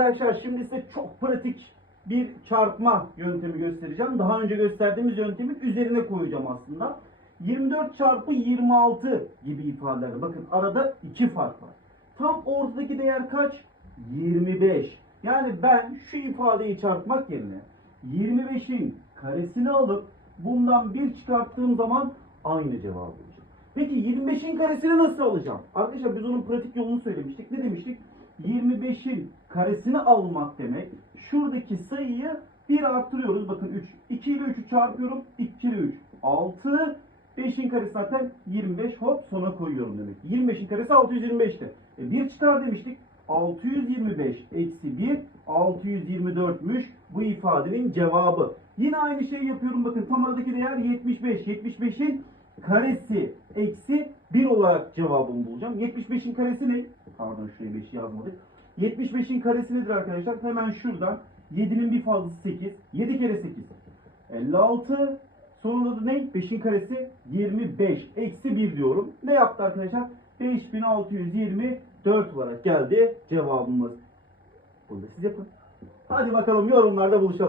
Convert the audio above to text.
Arkadaşlar şimdi size çok pratik bir çarpma yöntemi göstereceğim. Daha önce gösterdiğimiz yöntemin üzerine koyacağım aslında. 24 çarpı 26 gibi ifadeler. Bakın arada iki fark var. Tam ortadaki değer kaç? 25. Yani ben şu ifadeyi çarpmak yerine 25'in karesini alıp bundan bir çıkarttığım zaman aynı cevabı alacağım. Peki 25'in karesini nasıl alacağım? Arkadaşlar biz onun pratik yolunu söylemiştik. Ne demiştik? 25'in karesini almak demek. Şuradaki sayıyı bir arttırıyoruz. Bakın 3. 2 ile 3'ü çarpıyorum. 2 ile 3. 6. 5'in karesi zaten 25. Hop sona koyuyorum demek. 25'in karesi 625'ti. E, 1 çıkar demiştik. 625 eksi 1 624'müş bu ifadenin cevabı. Yine aynı şeyi yapıyorum bakın tam aradaki değer 75. 75'in karesi eksi 1 olarak cevabımı bulacağım. 75'in karesi ne? Pardon şuraya 5 yazmadık. 75'in karesi nedir arkadaşlar? Hemen şuradan 7'nin bir fazlası 8. 7 kere 8. 56. Sonra da ne? 5'in karesi 25. Eksi 1 diyorum. Ne yaptı arkadaşlar? 5624 olarak geldi cevabımız. Bunu da siz yapın. Hadi bakalım yorumlarda buluşalım.